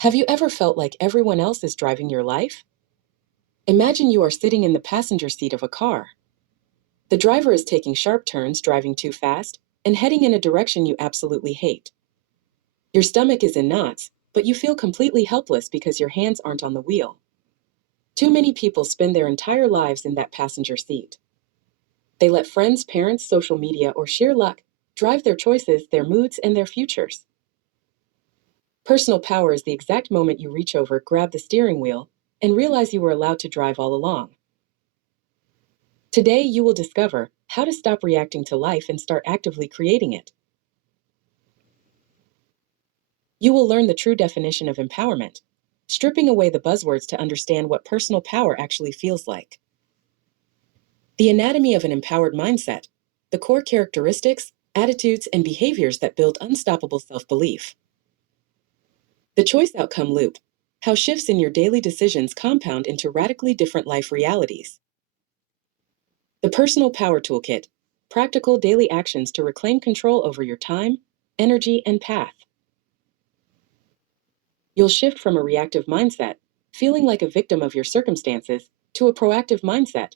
Have you ever felt like everyone else is driving your life? Imagine you are sitting in the passenger seat of a car. The driver is taking sharp turns, driving too fast, and heading in a direction you absolutely hate. Your stomach is in knots, but you feel completely helpless because your hands aren't on the wheel. Too many people spend their entire lives in that passenger seat. They let friends, parents, social media, or sheer luck drive their choices, their moods, and their futures. Personal power is the exact moment you reach over, grab the steering wheel, and realize you were allowed to drive all along. Today, you will discover how to stop reacting to life and start actively creating it. You will learn the true definition of empowerment, stripping away the buzzwords to understand what personal power actually feels like. The anatomy of an empowered mindset, the core characteristics, attitudes, and behaviors that build unstoppable self-belief. The choice outcome loop, how shifts in your daily decisions compound into radically different life realities. The personal power toolkit, practical daily actions to reclaim control over your time, energy, and path. You'll shift from a reactive mindset, feeling like a victim of your circumstances, to a proactive mindset,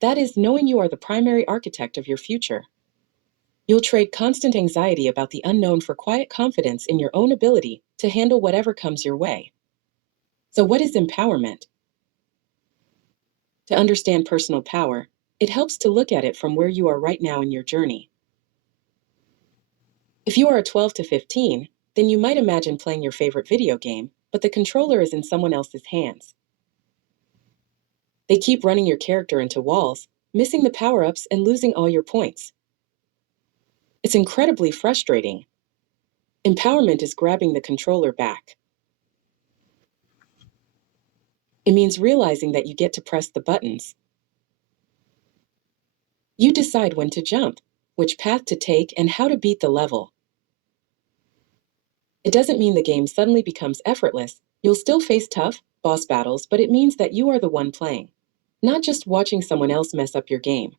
that is, knowing you are the primary architect of your future. You'll trade constant anxiety about the unknown for quiet confidence in your own ability to handle whatever comes your way. So, what is empowerment? To understand personal power, it helps to look at it from where you are right now in your journey. If you are a 12 to 15, then you might imagine playing your favorite video game, but the controller is in someone else's hands. They keep running your character into walls, missing the power-ups and losing all your points. It's incredibly frustrating. Empowerment is grabbing the controller back. It means realizing that you get to press the buttons. You decide when to jump, which path to take, and how to beat the level. It doesn't mean the game suddenly becomes effortless. You'll still face tough, boss battles, but it means that you are the one playing, not just watching someone else mess up your game.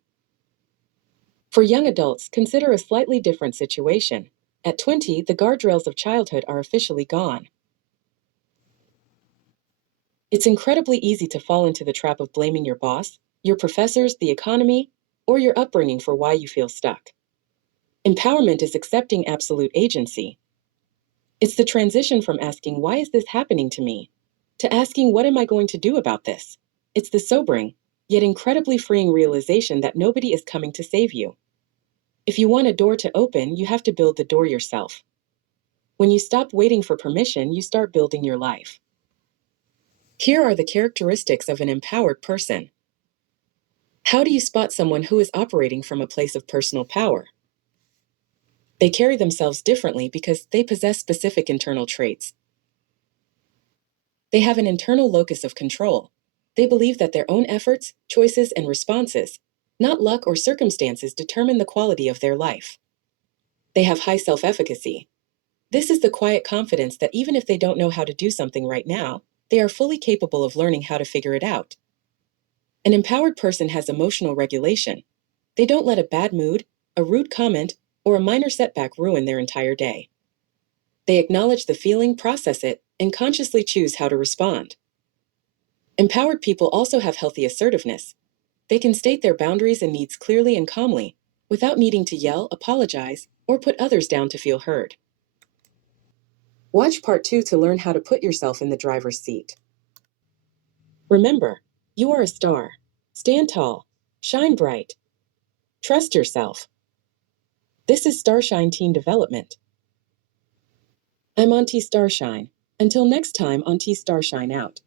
For young adults, consider a slightly different situation. At 20, the guardrails of childhood are officially gone. It's incredibly easy to fall into the trap of blaming your boss, your professors, the economy, or your upbringing for why you feel stuck. Empowerment is accepting absolute agency. It's the transition from asking, "Why is this happening to me?" to asking, "What am I going to do about this?" It's the sobering, yet incredibly freeing realization that nobody is coming to save you. If you want a door to open, you have to build the door yourself. When you stop waiting for permission, you start building your life. Here are the characteristics of an empowered person. How do you spot someone who is operating from a place of personal power? They carry themselves differently because they possess specific internal traits. They have an internal locus of control. They believe that their own efforts, choices, and responses, not luck or circumstances, determine the quality of their life. They have high self-efficacy. This is the quiet confidence that even if they don't know how to do something right now, they are fully capable of learning how to figure it out. An empowered person has emotional regulation. They don't let a bad mood, a rude comment, or a minor setback ruin their entire day. They acknowledge the feeling, process it, and consciously choose how to respond. Empowered people also have healthy assertiveness. They can state their boundaries and needs clearly and calmly, without needing to yell, apologize, or put others down to feel heard. Watch part 2 to learn how to put yourself in the driver's seat. Remember, you are a star. Stand tall. Shine bright. Trust yourself. This is Starshine Teen Development. I'm Auntie Starshine. Until next time, Auntie Starshine out.